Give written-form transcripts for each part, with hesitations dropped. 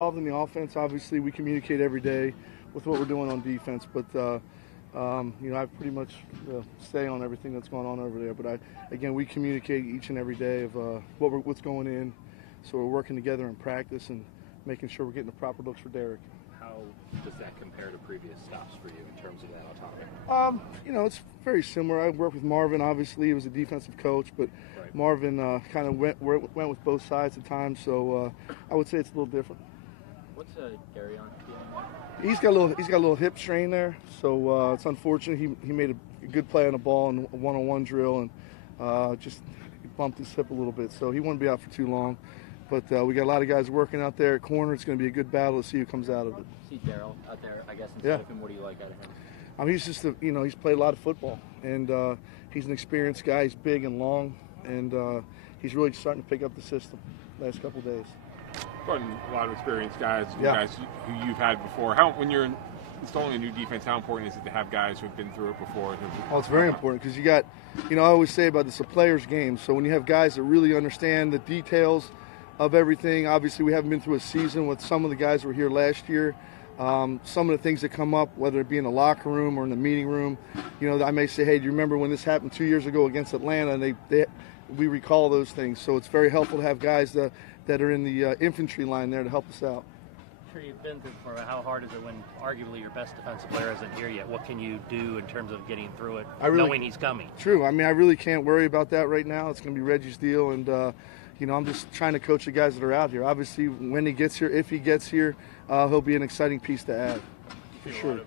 Involved in the offense, obviously, we communicate every day with what we're doing on defense. But I pretty much stay on everything that's going on over there. But again, we communicate each and every day of what's going in. So we're working together in practice and making sure we're getting the proper looks for Derek. How does that compare to previous stops for you in terms of that autonomy? It's very similar. I work with Marvin. Obviously, he was a defensive coach, but Right. Marvin kind of went with both sides at times. So I would say it's a little different. What's Gary on feeling like? He's got a little hip strain there, so it's unfortunate. He made a good play on the ball in a one-on-one drill and just bumped his hip a little bit, so he won't be out for too long. But we got a lot of guys working out there at corner. It's going to be a good battle to see who comes out of it. See Daryl out there, I guess, instead of him. What do you like out of him? I mean, he's just he's played a lot of football, and he's an experienced guy. He's big and long, and he's really starting to pick up the system last couple of days. A lot of experienced guys, guys who you've had before. When you're installing a new defense, how important is it to have guys who've been through it before? Well, it's very important because you got, I always say about this, a player's game. So when you have guys that really understand the details of everything, obviously we haven't been through a season with some of the guys who were here last year. Some of the things that come up, whether it be in the locker room or in the meeting room, I may say, hey, do you remember when this happened 2 years ago against Atlanta? And we recall those things. So it's very helpful to have guys that are in the infantry line there to help us out. Sure, you've been through before. How hard is it when arguably your best defensive player isn't here yet? What can you do in terms of getting through it, knowing he's coming? True. I mean, I really can't worry about that right now. It's going to be Reggie's deal, and I'm just trying to coach the guys that are out here. Obviously, when he gets here, if he gets here, he'll be an exciting piece to add, for sure.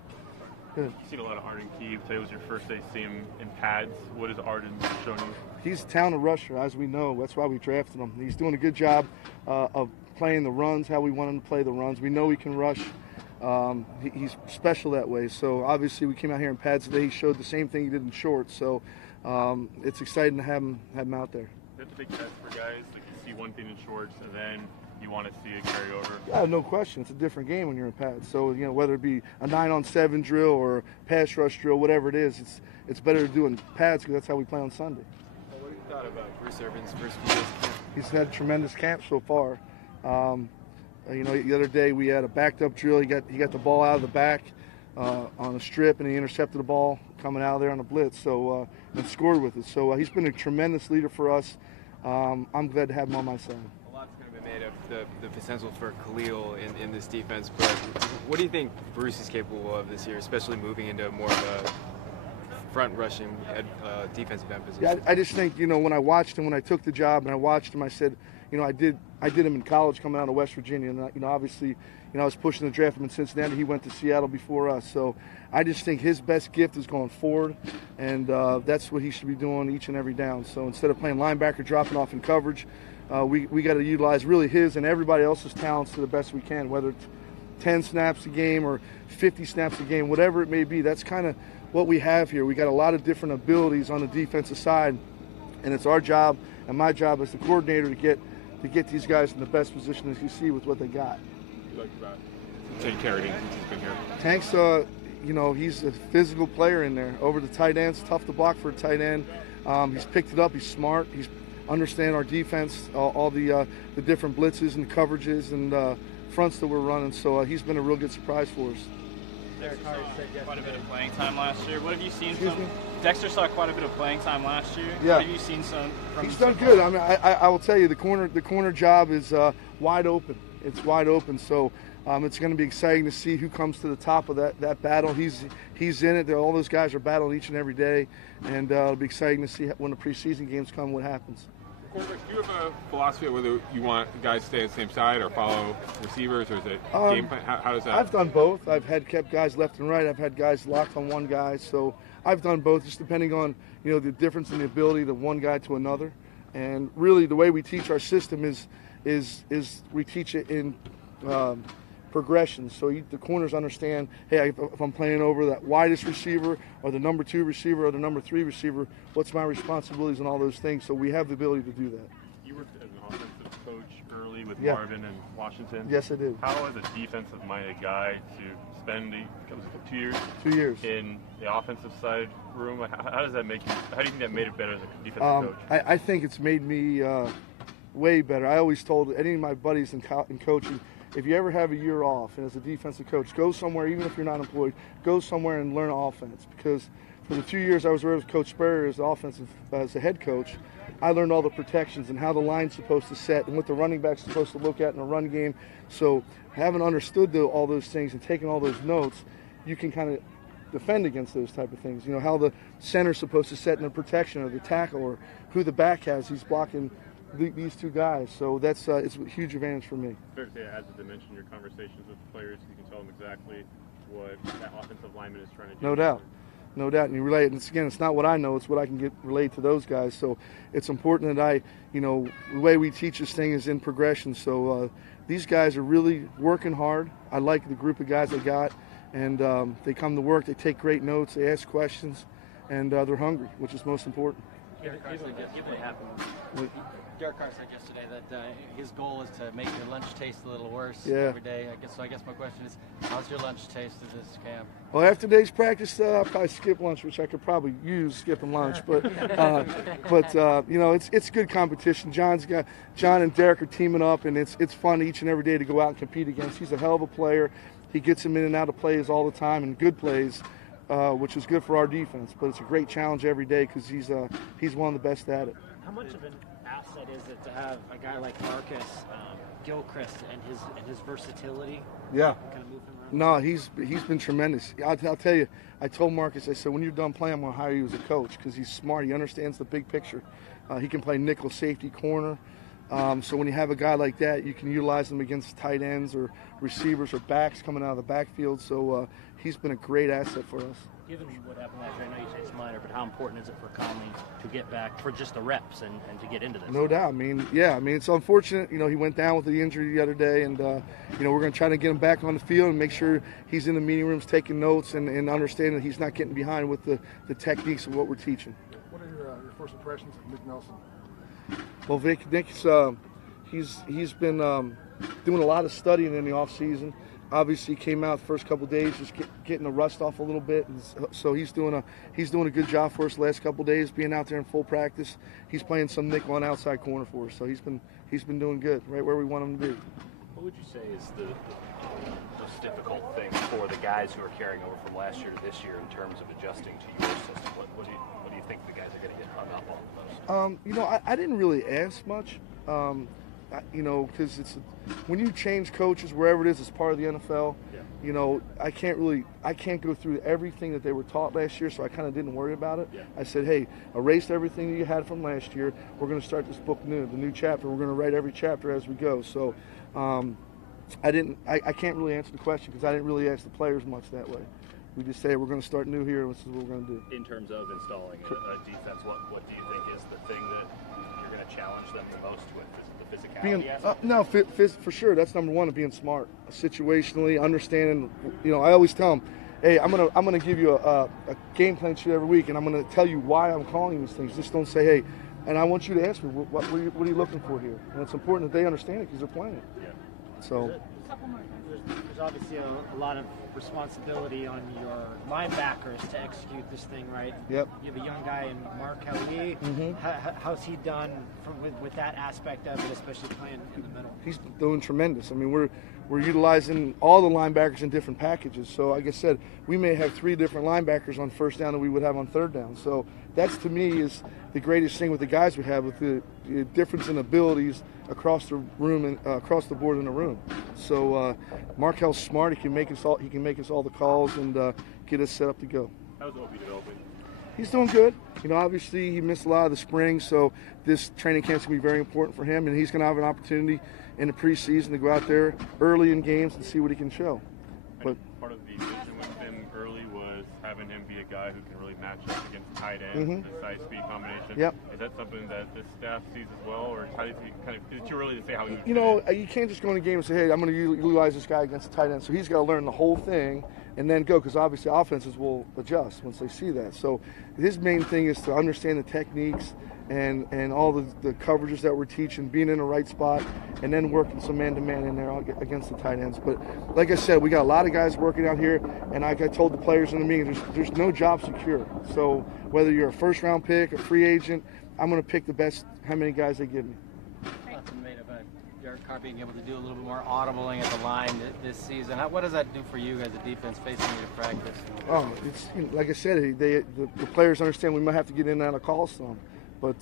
You've seen a lot of Arden Key. Today was your first day seeing him in pads. What has Arden shown you? He's a talented rusher, as we know. That's why we drafted him. He's doing a good job of playing the runs, how we want him to play the runs. We know he can rush. He's special that way. So obviously we came out here in pads today. He showed the same thing he did in shorts. So it's exciting to have him out there. That's a big test for guys. Like you see one thing in shorts and then you want to see it carry over. Yeah, no question. It's a different game when you're in pads. So whether it be a 9-on-7 drill or pass rush drill, whatever it is, it's better to do in pads because that's how we play on Sunday. What have you thought about Bruce Irvin's first few days of camp? He's had a tremendous camp so far. The other day we had a backed up drill. He got the ball out of the back on a strip, and he intercepted the ball coming out of there on a blitz. So and scored with it. So he's been a tremendous leader for us. I'm glad to have him on my side. A lot's going to be made of the potential for Khalil in this defense, but what do you think Bruce is capable of this year, especially moving into more of a front rushing defensive end position? Yeah, I just think, when I watched him, when I took the job and I watched him, I said, I did him in college coming out of West Virginia, and obviously, I was pushing to draft him in Cincinnati. He went to Seattle before us, so I just think his best gift is going forward, and that's what he should be doing each and every down. So instead of playing linebacker, dropping off in coverage, we got to utilize really his and everybody else's talents to the best we can, whether it's 10 snaps a game or 50 snaps a game, whatever it may be. That's kind of what we have here. We got a lot of different abilities on the defensive side, and it's our job and my job as the coordinator to get these guys in the best position as you see with what they got. You like about Tank Carradine since he's been here? Tank's, he's a physical player in there. Over the tight ends, tough to block for a tight end. He's picked it up. He's smart. He's understanding our defense, all the different blitzes and coverages and fronts that we're running. So he's been a real good surprise for us. Dexter saw quite a bit of playing time last year. What have you seen Excuse me? Dexter saw quite a bit of playing time last year. Yeah. What have you seen from He's him done so good. far? I mean, I will tell you, the corner job is wide open. It's wide open. So it's going to be exciting to see who comes to the top of that battle. He's in it. All those guys are battling each and every day, and it'll be exciting to see when the preseason games come what happens. Do you have a philosophy of whether you want guys to stay on the same side or follow receivers, or is it game plan? How does that? I've done both. I've kept guys left and right. I've had guys locked on one guy. So I've done both, just depending on the difference in the ability of one guy to another. And really, the way we teach our system is we teach it in progression. So the corners understand, hey, if I'm playing over that widest receiver or the number 2 receiver or the number 3 receiver, what's my responsibilities and all those things. So we have the ability to do that. You worked as an offensive coach early with Yeah. Marvin and Washington. Yes, I did. How, as a defensive-minded guy, to spend 2 years 2 years. in the offensive side room, how does that make you? How do you think that made it better as a defensive coach? I think it's made me way better. I always told any of my buddies in coaching, if you ever have a year off, and as a defensive coach, go somewhere, even if you're not employed, go somewhere and learn offense. Because for the 2 years I was with Coach Spurrier as a head coach, I learned all the protections and how the line's supposed to set and what the running back's supposed to look at in a run game. So having understood all those things and taking all those notes, you can kind of defend against those type of things. You know, how the center's supposed to set in the protection or the tackle, or who the back has. He's blocking these two guys. So that's it's a huge advantage for me. Fair to say, as a dimension, your conversations with the players, you can tell them exactly what that offensive lineman is trying to do. No doubt. No doubt, and you relate. And it's not what I know; it's what I can get relayed to those guys. So it's important that the way we teach this thing is in progression. So these guys are really working hard. I like the group of guys I got, and they come to work. They take great notes. They ask questions, and they're hungry, which is most important. Derek Carr said yesterday that his goal is to make your lunch taste a little worse every day. I guess my question is, how's your lunch taste at this camp? Well, after today's practice, I'll probably skip lunch, which I could probably use skipping lunch. But it's good competition. John and Derek are teaming up, and it's fun each and every day to go out and compete against. He's a hell of a player. He gets him in and out of plays all the time, and good plays, which is good for our defense. But it's a great challenge every day because he's one of the best at it. How much of an asset is it to have a guy like Marcus Gilchrist and his versatility? Yeah. Kind of move him around? No, he's been tremendous. I'll tell you, I told Marcus, I said, when you're done playing, I'm going to hire you as a coach because he's smart. He understands the big picture. He can play nickel, safety, corner. So when you have a guy like that, you can utilize him against tight ends or receivers or backs coming out of the backfield. So he's been a great asset for us. Given what happened last year, I know you say it's minor, but how important is it for Conley to get back for just the reps and to get into this? No doubt. I mean, it's unfortunate. He went down with the injury the other day, and we're going to try to get him back on the field and make sure he's in the meeting rooms taking notes and understanding that he's not getting behind with the techniques of what we're teaching. What are your first impressions of Nick Nelson? Well, Nick's he's been doing a lot of studying in the off season. Obviously, came out the first couple of days just getting the rust off a little bit, and so he's doing a good job for us the last couple of days, being out there in full practice. He's playing some nickel on outside corner for us, so he's been doing good, right where we want him to be. What would you say is the most difficult thing for the guys who are carrying over from last year to this year in terms of adjusting to your system? What do you think the guys are going to get hung up on the most? I didn't really ask much. Because when you change coaches wherever it is, it's part of the NFL. Yeah. I can't go through everything that they were taught last year, so I kind of didn't worry about it. Yeah. I said, hey, erase everything that you had from last year. We're going to start this book new, the new chapter. We're going to write every chapter as we go. So I can't really answer the question because I didn't really ask the players much that way. We just say we're going to start new here, and this is what we're going to do. In terms of installing a defense, what do you think is the thing that you're going to challenge them the most with? The physicality? For sure. That's number one, of being smart, situationally, understanding. I always tell them, hey, I'm gonna give you a game plan sheet every week, and I'm going to tell you why I'm calling these things. Just don't say, hey, and I want you to ask me, what are you looking for here? And it's important that they understand it because they're playing it. Yeah. So. There's obviously a lot of responsibility on your linebackers to execute this thing, right? Yep. You have a young guy in Mark Kelly. Mm-hmm. How's he done with that aspect of it, especially playing in the middle? He's doing tremendous. I mean, we're utilizing all the linebackers in different packages. So, like I said, we may have 3 different linebackers on first down that we would have on third down. So that's, to me, is the greatest thing with the guys we have, with the difference in abilities across the room and across the board in the room. So Markel's smart. He can make us all the calls and get us set up to go. How's Opie developing? He's doing good. Obviously he missed a lot of the spring, so this training camp's going to be very important for him, and he's going to have an opportunity in the preseason to go out there early in games and see what he can show. But part of the vision with him early was having him be a guy who can really match up against tight ends, the size-speed combination. Yep. Is that something that this staff sees as well, or how do you kind of, is it too early to say how he would you can't just go in a game and say, hey, I'm going to utilize this guy against the tight end. So he's got to learn the whole thing and then go, because obviously offenses will adjust once they see that. So his main thing is to understand the techniques and all the coverages that we're teaching, being in the right spot, and then working some man-to-man in there against the tight ends. But like I said, we got a lot of guys working out here, and like I told the players in the meeting, there's no job secure. So whether you're a first-round pick, a free agent, I'm going to pick the best how many guys they give me. Lots of made of Derek Carr being able to do a little bit more audibling at the line this season. What does that do for you as a defense facing you to practice? Oh, it's like I said, the players understand we might have to get in and out of calls some. But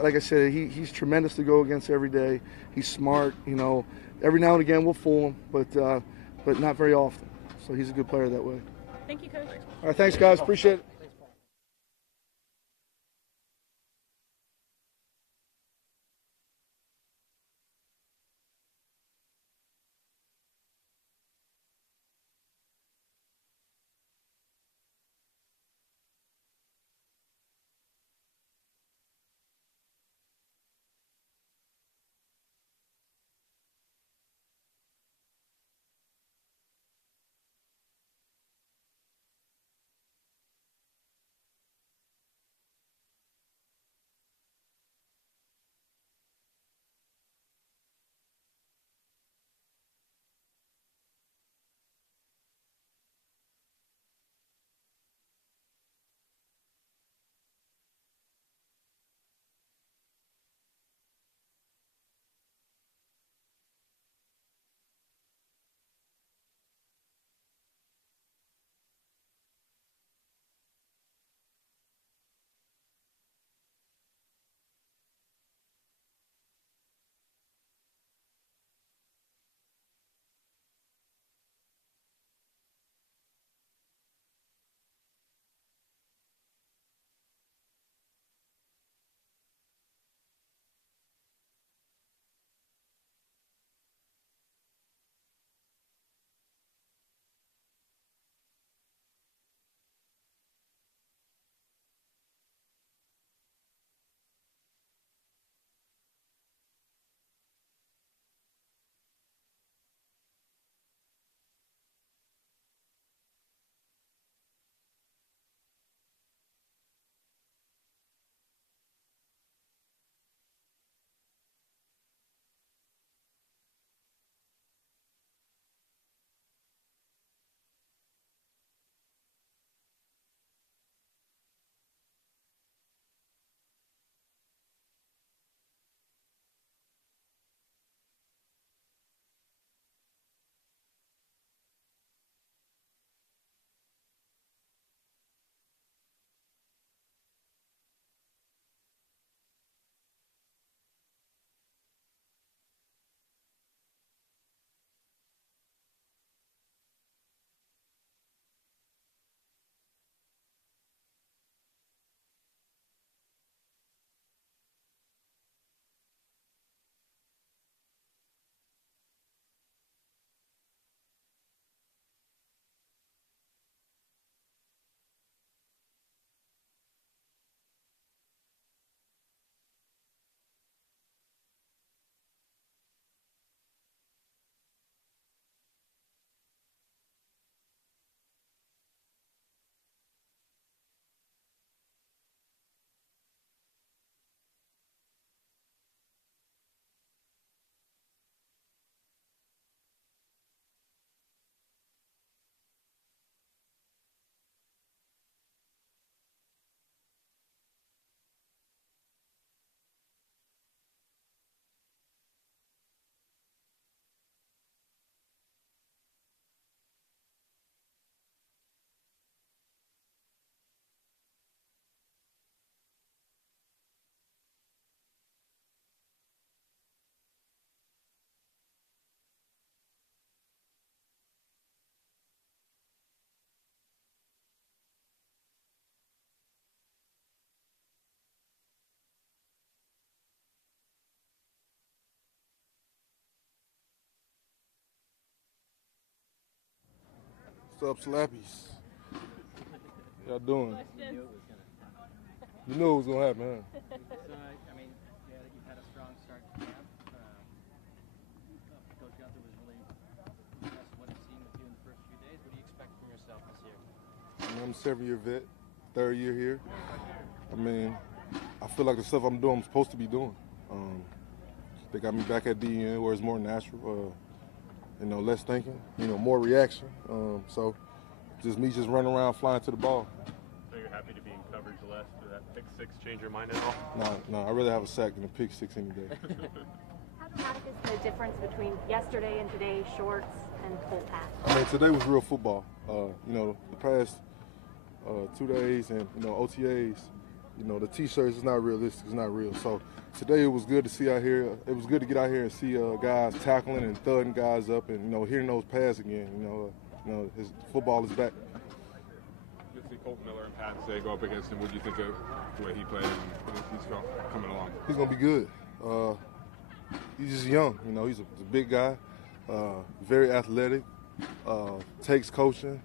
like I said, he's tremendous to go against every day. He's smart. Every now and again we'll fool him, but not very often. So he's a good player that way. Thank you, Coach. All right, thanks, guys. Appreciate it. What's up, Slappies? Y'all doing? You knew it was gonna happen, huh? So, you've had a strong start to camp. Coach Guenther was really impressed with what he's seen with you in the first few days. What do you expect from yourself this year? I'm a 7-year vet, 3rd year here. I feel like the stuff I'm doing, I'm supposed to be doing. They got me back at DN where it's more natural, less thinking, more reaction. So just me just running around flying to the ball. So you're happy to be in coverage less? Did that pick six change your mind at all? No, I'd rather have a sack than a pick six any day. How dramatic is the difference between yesterday and today, shorts and full pads? I mean, today was real football. You know, the past 2 days and, you know, OTAs, you know, the T-shirts is not realistic. It's not real. So today it was good to see out here. It was good to get out here and see guys tackling and thudding guys up and, you know, hearing those pads again. You know, his football is back. You see Colton Miller and Pat say go up against him. What do you think of the way he played and he's coming along? He's going to be good. He's just young. You know, he's a big guy, very athletic, takes coaching,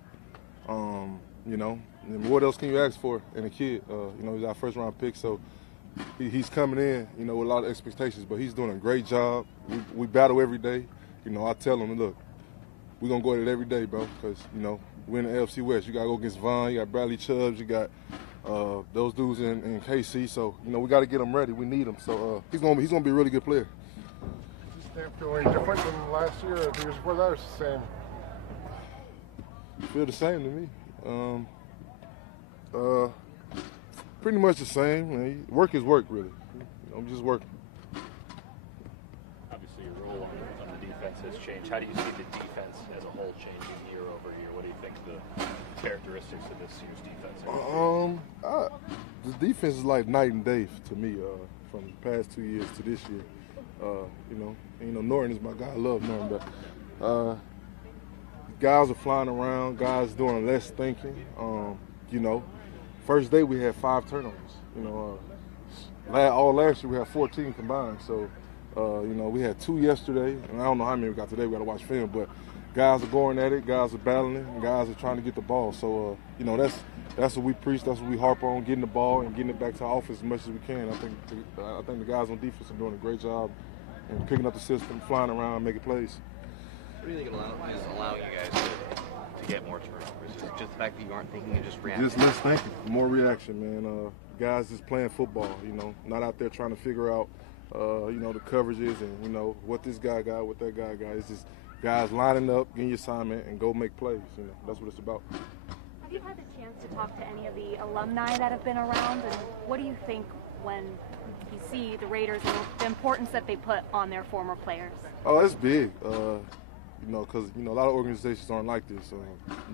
you know. And what else can you ask for in a kid? You know, he's our first-round pick, so he's coming in, you know, with a lot of expectations, but he's doing a great job. We battle every day. You know, I tell him, look, we're going to go at it every day, bro, because, you know, we're in the AFC West. You got to go against Vaughn, you got Bradley Chubbs, you got those dudes in KC, so, you know, we got to get them ready. We need them. So he's going to be a really good player. Does this stand feel any different than last year or the years before that, or it's the same? Feel the same to me. Pretty much the same. Man. Work is work, really. I'm just working. Obviously, your role on the defense has changed. How do you see the defense as a whole changing year over year? What do you think the characteristics of this year's defense are? The defense is like night and day to me from the past 2 years to this year. You know, Norton is my guy. I love Norton, but guys are flying around. Guys doing less thinking. You know, first day we had 5 turnovers. You know, all last year we had 14 combined. So, you know, we had 2 yesterday, and I don't know how many we got today. We got to watch film, but guys are going at it. Guys are battling, and guys are trying to get the ball. So, you know, that's what we preach. That's what we harp on: getting the ball and getting it back to our offense as much as we can. I think the guys on defense are doing a great job in picking up the system, flying around, making plays. What do you think is allowing you guys to get more turnovers? Is it just the fact that you aren't thinking and just reacting? Just less thinking, more reaction, man. Guys just playing football, you know, not out there trying to figure out, you know, the coverages and, you know, what this guy got, what that guy got. It's just guys lining up, getting your assignment, and go make plays. You know, that's what it's about. Have you had the chance to talk to any of the alumni that have been around, and what do you think when you see the Raiders and the importance that they put on their former players? Oh, it's big. You know, because, you know, a lot of organizations aren't like this.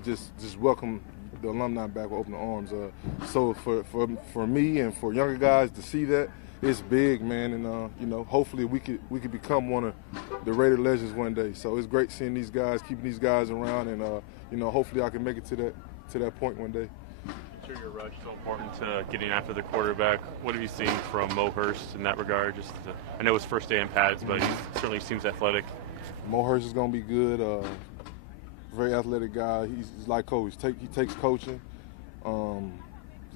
Just welcome the alumni back with open arms. So for me and for younger guys to see that, it's big, man. And, you know, hopefully we could become one of the Raider legends one day. So it's great seeing these guys, keeping these guys around, and, you know, hopefully I can make it to that point one day. I'm sure your rush is so important to getting after the quarterback. What have you seen from Mo Hurst in that regard? I know his first day in pads, but he certainly seems athletic. Mo Hurst is going to be good. Very athletic guy. He's like coach. He takes coaching. You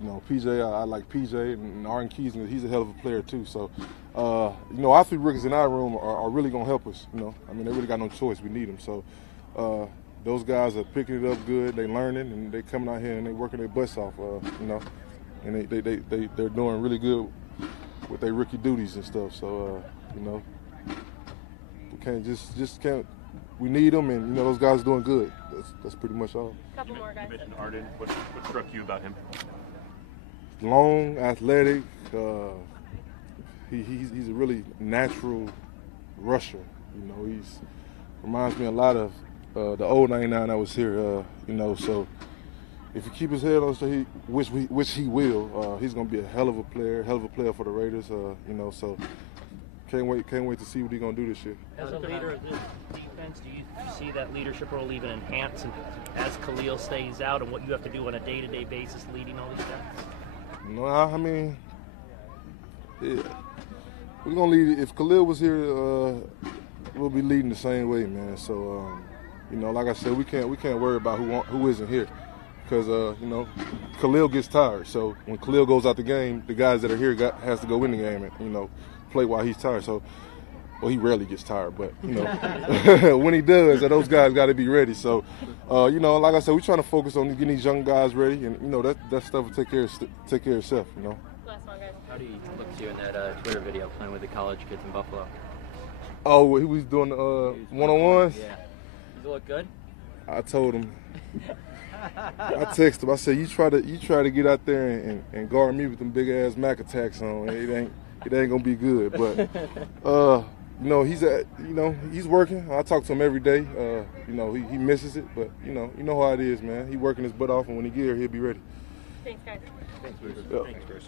know, PJ, I like PJ, and Arden Keys, he's a hell of a player too. So, you know, our 3 rookies in our room are really going to help us. You know, I mean, they really got no choice. We need them. So, those guys are picking it up good. They learning, and they coming out here and they working their butts off. You know, and they're doing really good with their rookie duties and stuff. So, you know. Can't just can't. We need them, and you know those guys are doing good. That's pretty much all. Couple more guys. You mentioned Arden. What struck you about him? Long, athletic. He's a really natural rusher. You know, he's reminds me a lot of the old 99 that was here. You know, so if he keep his head on straight, which he will, he's gonna be a hell of a player for the Raiders. You know, so. Can't wait to see what he's going to do this year. As a leader of this defense, do you see that leadership role even enhanced as Khalil stays out and what you have to do on a day-to-day basis leading all these guys? No, I mean, yeah. We're going to lead. If Khalil was here, we'll be leading the same way, man. So, you know, like I said, we can't worry about who isn't here because, you know, Khalil gets tired. So when Khalil goes out the game, the guys that are here has to go in the game and, you know, play while he's tired. So, well, he rarely gets tired, but, you know, when he does, those guys got to be ready. So, you know, like I said, we're trying to focus on getting these young guys ready, and, you know, that stuff will take care of itself, you know. Last one, guys. How do you look to you in that Twitter video playing with the college kids in Buffalo? Oh, he was doing one-on-ones? Yeah. Does it look good? I told him. I texted him. I said, you try to get out there and guard me with them big-ass Mac attacks on. It ain't gonna be good, but he's working. I talk to him every day. He misses it, but you know how it is, man. He's working his butt off, and when he get here, he'll be ready. Thanks, guys. Thanks, Chris. Thanks, Chris.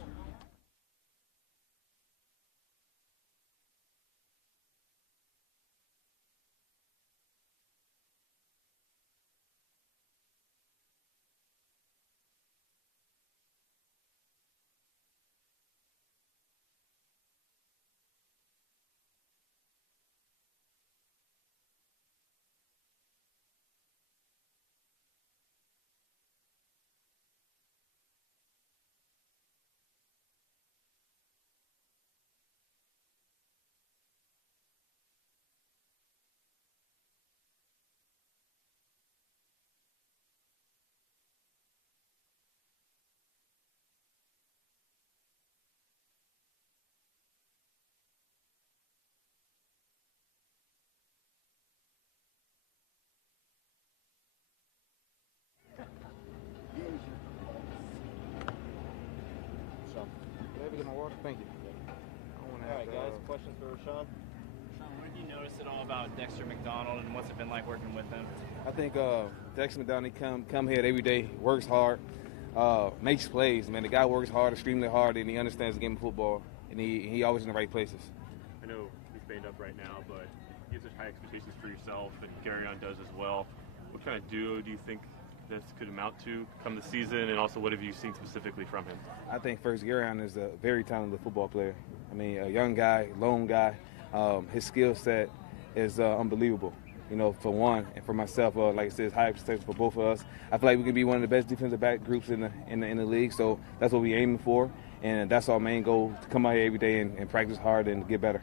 Thank you. All right, guys. Questions for Rashaan? Rashaan, what have you noticed at all about Dexter McDonald, and what's it been like working with him? I think Dexter McDonald come here every day, works hard, makes plays. Man, the guy works hard, extremely hard, and he understands the game of football, and he always in the right places. I know he's banged up right now, but you have such high expectations for yourself, and Garyon does as well. What kind of duo do you think this could amount to come the season, and also what have you seen specifically from him? I think first, Garyon is a very talented football player. I mean, a young guy, lone guy. His skill set is unbelievable. For one, and for myself, like I said, it's high expectations for both of us. I feel like we can be one of the best defensive back groups in the league, so that's what we're aiming for, and that's our main goal, to come out here every day and practice hard and get better.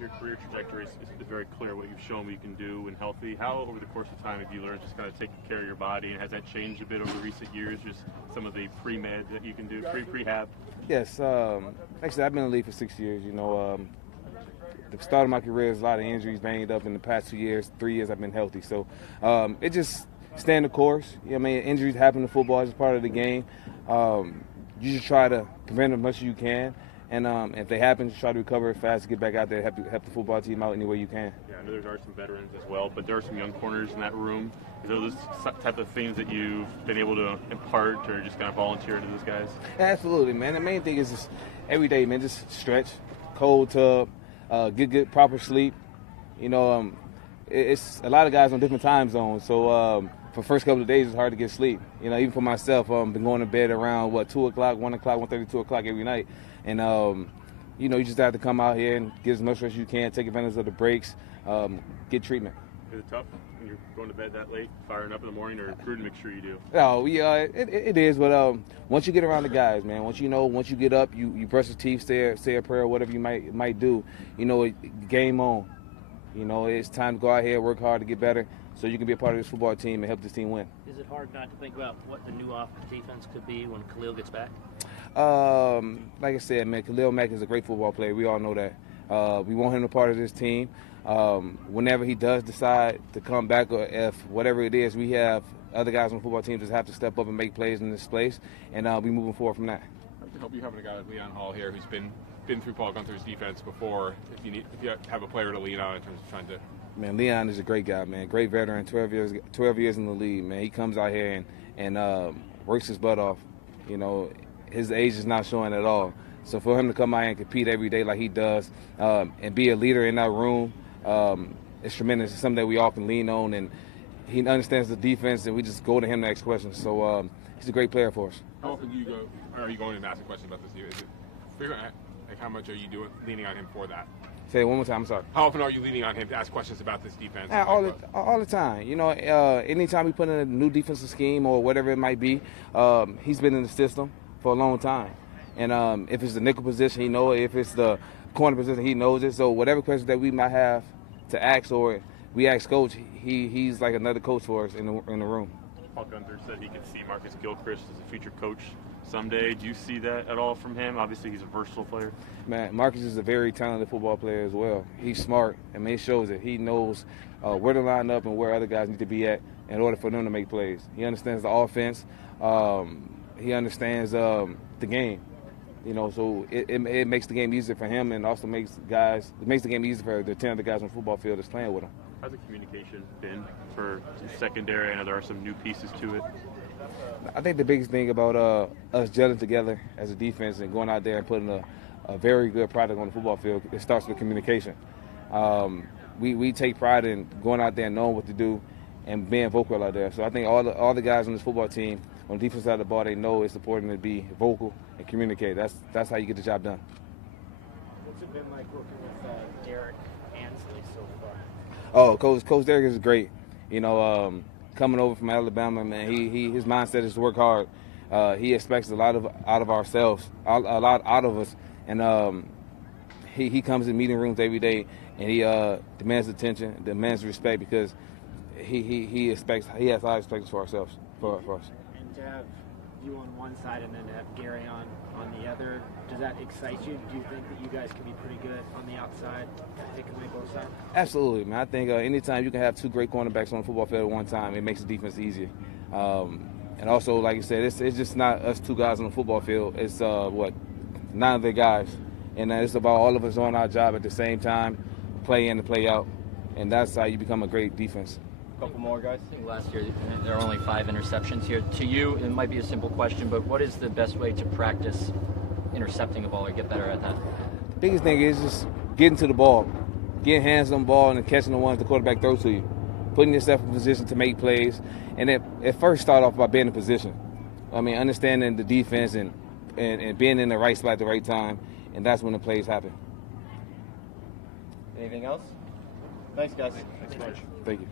Your career trajectory is very clear, what you've shown what you can do when healthy. How, over the course of time, have you learned just kind of taking care of your body, and has that changed a bit over recent years, just some of the pre-med that you can do, prehab? Yes. Actually, I've been in the league for 6 years. The start of my career is a lot of injuries, banged up. In the past 2 years, 3 years, I've been healthy. So it just staying the course. Injuries happen in football. It's part of the game. You just try to prevent them as much as you can. And if they happen, just try to recover fast, get back out there, help the football team out any way you can. Yeah, I know there are some veterans as well, but there are some young corners in that room. Is there those type of things that you've been able to impart or just kind of volunteer to those guys? Absolutely, man. The main thing is just every day, man, just stretch, cold tub, get good proper sleep. It's a lot of guys on different time zones, so for the first couple of days it's hard to get sleep. Even for myself, I've been going to bed around 2 o'clock, 1 o'clock, 1:30, 2 o'clock every night. And, you just have to come out here and get as much rest as you can, take advantage of the breaks, get treatment. Is it tough when you're going to bed that late, firing up in the morning, or prudent to make sure you do? Oh, yeah, it is. But once you get around the guys, man, once you get up, you brush your teeth, say a prayer, whatever you might do, game on. It's time to go out here, work hard to get better so you can be a part of this football team and help this team win. Is it hard not to think about what the new defense could be when Khalil gets back? Like I said, man, Khalil Mack is a great football player. We all know that. We want him a part of this team. Whenever he does decide to come back, or if whatever it is, we have other guys on the football team just have to step up and make plays in this place, and we moving forward from that. I hope you having a guy like Leon Hall here who's been through Paul Guenther's defense before. If you have a player to lean on in terms of trying to. Man, Leon is a great guy, man. Great veteran, 12 years in the league, man. He comes out here and works his butt off. His age is not showing at all. So for him to come out and compete every day like he does and be a leader in that room, it's tremendous. It's something that we all can lean on, and he understands the defense, and we just go to him to ask questions. So he's a great player for us. How often are you going and asking questions about this year? Is it frequent? Like, how much are you leaning on him for that? Say it one more time. I'm sorry. How often are you leaning on him to ask questions about this defense? All the time. Anytime we put in a new defensive scheme or whatever it might be, he's been in the system for a long time. And if it's the nickel position, he knows it. If it's the corner position, he knows it. So whatever questions that we might have to ask or we ask Coach, he's like another coach for us in the room. Paul Guenther said he could see Marcus Gilchrist as a future coach someday. Do you see that at all from him? Obviously, he's a versatile player. Man, Marcus is a very talented football player as well. He's smart. I mean, it shows it. He knows where to line up and where other guys need to be at in order for them to make plays. He understands the offense. He understands the game. So it makes the game easier for him, and also makes the game easier for the 10 other guys on the football field that's playing with him. How's the communication been for secondary? I know there are some new pieces to it. I think the biggest thing about us gelling together as a defense and going out there and putting a very good product on the football field, it starts with communication. We take pride in going out there and knowing what to do and being vocal out there. So I think all the guys on this football team, on the defense side of the ball, they know it's important to be vocal and communicate. That's how you get the job done. What's it been like working with Derek Ansley so far? Oh, Coach Derek is great. Coming over from Alabama, man, his mindset is to work hard. He expects a lot out of ourselves, a lot out of us, and he comes in meeting rooms every day, and he demands attention, demands respect, because he has high expectations for ourselves, for us. And to have you on one side and then to have Gary on the other, does that excite you? Do you think that you guys can be pretty good on the outside, taking away both sides? Absolutely, man. I think anytime you can have two great cornerbacks on the football field at one time, it makes the defense easier. And also, like you said, it's just not us two guys on the football field. It's 9 other guys, and it's about all of us doing our job at the same time, play in and play out, and that's how you become a great defense. Couple more guys. I think last year there are only 5 interceptions here. To you, it might be a simple question, but what is the best way to practice intercepting a ball or get better at that? The biggest thing is just getting to the ball, getting hands on the ball and catching the ones the quarterback throws to you, putting yourself in position to make plays. And at first start off by being in position. Understanding the defense and being in the right spot at the right time, and that's when the plays happen. Anything else? Thanks, guys. Thanks much. Thank you.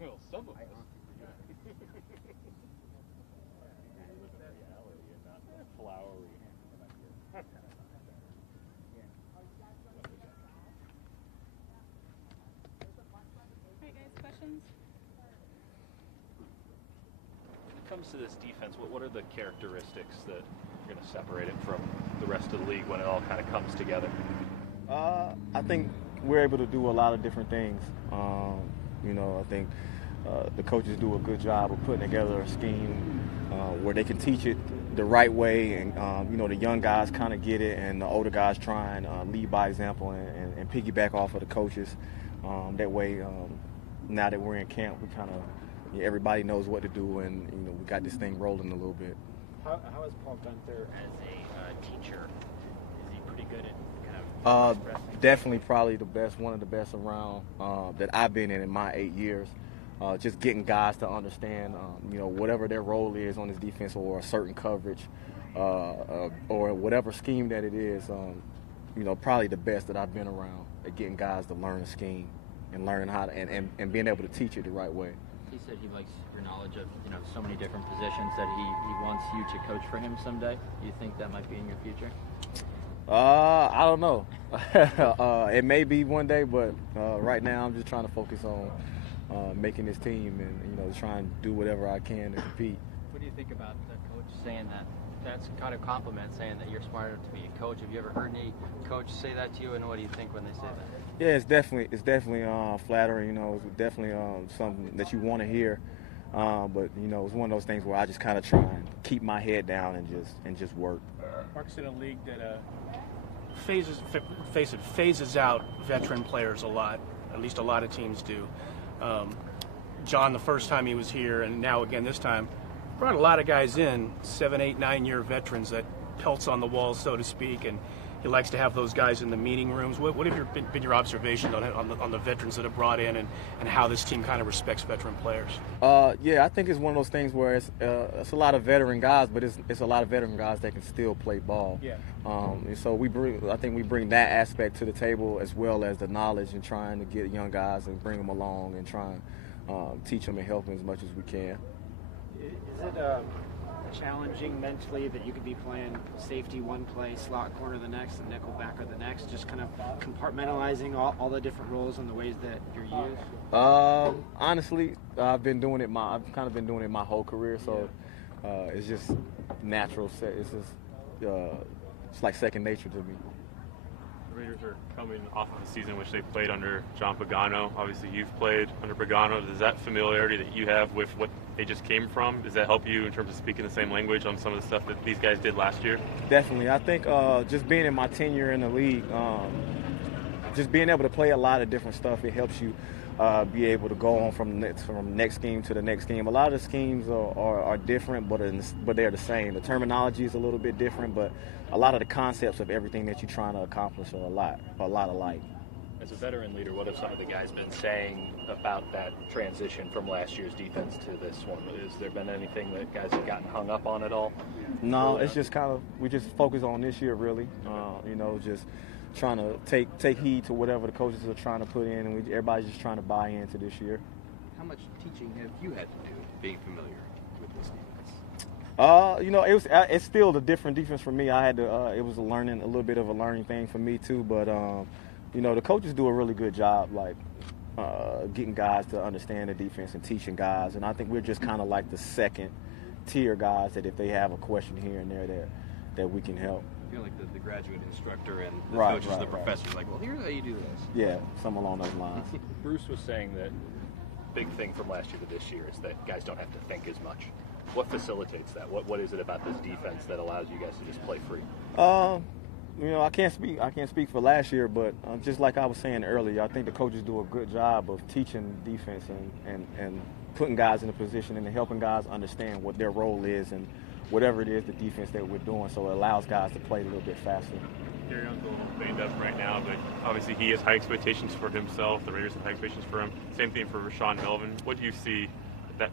Well, some of us. Flowery. Hey guys, questions? When it comes to this defense, what are the characteristics that are going to separate it from the rest of the league when it all kind of comes together? I think we're able to do a lot of different things. I think the coaches do a good job of putting together a scheme where they can teach it the right way, and the young guys kind of get it, and the older guys try and lead by example and piggyback off of the coaches. That way, now that we're in camp, we kind of everybody knows what to do, and we got this thing rolling a little bit. How is Paul Guenther as a teacher? Is he pretty good at kind of expressing? Definitely, probably the best, one of the best around that I've been in my 8 years. Just getting guys to understand, whatever their role is on this defense, or a certain coverage, or whatever scheme that it is. Probably the best that I've been around at getting guys to learn a scheme and learning how to and being able to teach it the right way. He said he likes your knowledge of so many different positions that he wants you to coach for him someday. Do you think that might be in your future? I don't know. It may be one day, but right now I'm just trying to focus on making this team and trying to do whatever I can to compete. What do you think about the coach saying that? That's kind of compliment, saying that you're smarter to be a coach. Have you ever heard any coach say that to you, and what do you think when they say that? Yeah, it's definitely flattering. It's definitely something that you want to hear. But it's one of those things where I just kind of try and keep my head down and just work. Mark's in a league that phases out veteran players a lot. At least a lot of teams do. John, the first time he was here, and now again this time, brought a lot of guys in, 7, 8, 9-year veterans that pelts on the walls, so to speak, and he likes to have those guys in the meeting rooms. What have been your observations on the veterans that are brought in and how this team kind of respects veteran players? Yeah, I think it's one of those things where it's a lot of veteran guys, but it's a lot of veteran guys that can still play ball. Yeah. And so I think we bring that aspect to the table, as well as the knowledge and trying to get young guys and bring them along and try and teach them and help them as much as we can. Is it challenging mentally that you could be playing safety one play, slot corner the next, and nickel backer the next, just kind of compartmentalizing all the different roles and the ways that you're used? Honestly, I've kind of been doing it my whole career, so it's just natural. It's just it's like second nature to me. The Raiders are coming off of a season in which they played under John Pagano. Obviously, you've played under Pagano. Does that familiarity that you have with what they just came from, does that help you in terms of speaking the same language on some of the stuff that these guys did last year? Definitely. I think just being in my tenure in the league, just being able to play a lot of different stuff, it helps you be able to go on from next scheme to the next scheme. A lot of the schemes are different, but they're the same. The terminology is a little bit different, but a lot of the concepts of everything that you're trying to accomplish are a lot alike. As a veteran leader, what have some of the guys been saying about that transition from last year's defense to this one? Has there been anything that guys have gotten hung up on at all? No, it's just we just focus on this year, really. Just trying to take heed to whatever the coaches are trying to put in, and everybody's just trying to buy into this year. How much teaching have you had to do being familiar with this defense? It's still a different defense for me. I had to. It was a little bit of a learning thing for me too. But the coaches do a really good job, getting guys to understand the defense and teaching guys. And I think we're just kind of like the second tier guys that if they have a question here and there that we can help. I feel like the graduate instructor and the coaches and the professors like, well, here's how you do this. Yeah, something along those lines. Bruce was saying that big thing from last year to this year is that guys don't have to think as much. What facilitates that? What is it about this defense that allows you guys to just play free? I can't speak for last year, but just like I was saying earlier, I think the coaches do a good job of teaching defense and putting guys in a position and helping guys understand what their role is and whatever it is the defense that we're doing, so it allows guys to play a little bit faster. Garion's a little banged up right now, but obviously he has high expectations for himself. The Raiders have high expectations for him. Same thing for Rashaan Melvin. What do you see that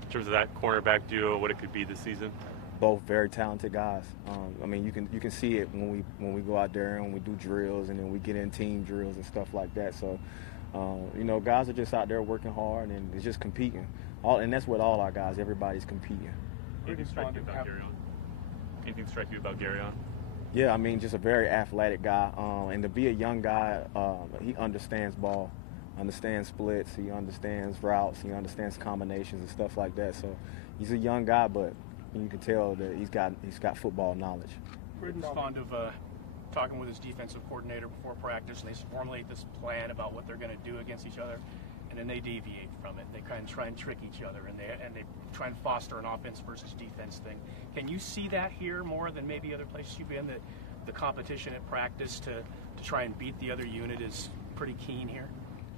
in terms of that cornerback duo, what it could be this season? Both very talented guys. You can see it when we go out there and we do drills and then we get in team drills and stuff like that. So You know, guys are just out there working hard and it's just competing. And that's what all our guys, everybody's competing. Anything strike you about Garyon? Anything strike you about Garyon? Yeah, I mean, just a very athletic guy. And to be a young guy, he understands ball, understands splits, he understands routes, he understands combinations and stuff like that. So he's a young guy, but you can tell that he's got football knowledge. Ridden's fond of talking with his defensive coordinator before practice, and they formulate this plan about what they're going to do against each other, and then they deviate from it. They kind of try and trick each other, and they try and foster an offense versus defense thing. Can you see that here more than maybe other places you've been, that the competition at practice to try and beat the other unit is pretty keen here?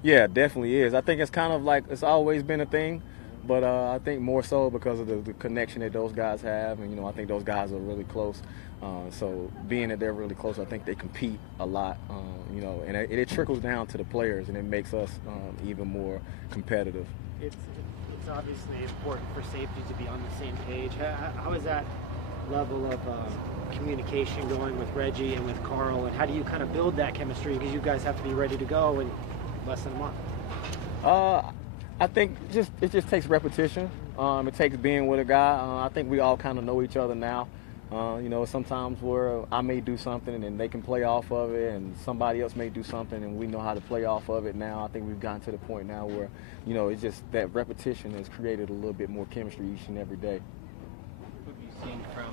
Yeah, it definitely is. I think it's kind of like it's always been a thing, but I think more so because of the connection that those guys have, and I think those guys are really close. So being that they're really close, I think they compete a lot, and it trickles down to the players, and it makes us even more competitive. It's obviously important for safety to be on the same page. How is that level of communication going with Reggie and with Carl, and how do you kind of build that chemistry, because you guys have to be ready to go in less than a month? I think it just takes repetition. It takes being with a guy. I think we all kind of know each other now. Sometimes where I may do something and they can play off of it, and somebody else may do something and we know how to play off of it now. I think we've gotten to the point now where, it's just that repetition has created a little bit more chemistry each and every day. What have you seen from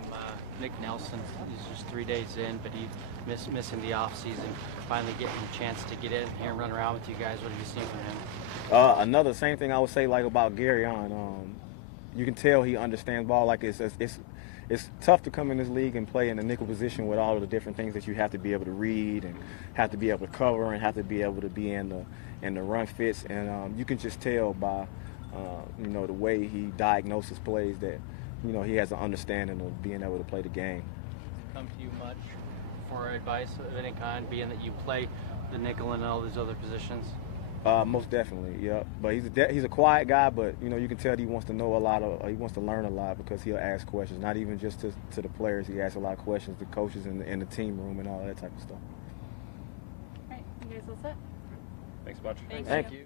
Nick Nelson? He's just 3 days in, but he missing the off season. Finally getting a chance to get in here and run around with you guys. What have you seen from him? Another same thing I would say like about Garyon. You can tell he understands ball. Like it's tough to come in this league and play in the nickel position with all of the different things that you have to be able to read and have to be able to cover and have to be able to be in the run fits. And you can just tell by the way he diagnoses plays that he has an understanding of being able to play the game. Come to you much for advice of any kind, being that you play the nickel and all these other positions? Most definitely, yeah. But he's a quiet guy, but you can tell that he wants to know a lot he wants to learn a lot, because he'll ask questions, not even just to the players. He asks a lot of questions to coaches in the team room and all that type of stuff. All right, you guys all set? Thanks much. Thank you.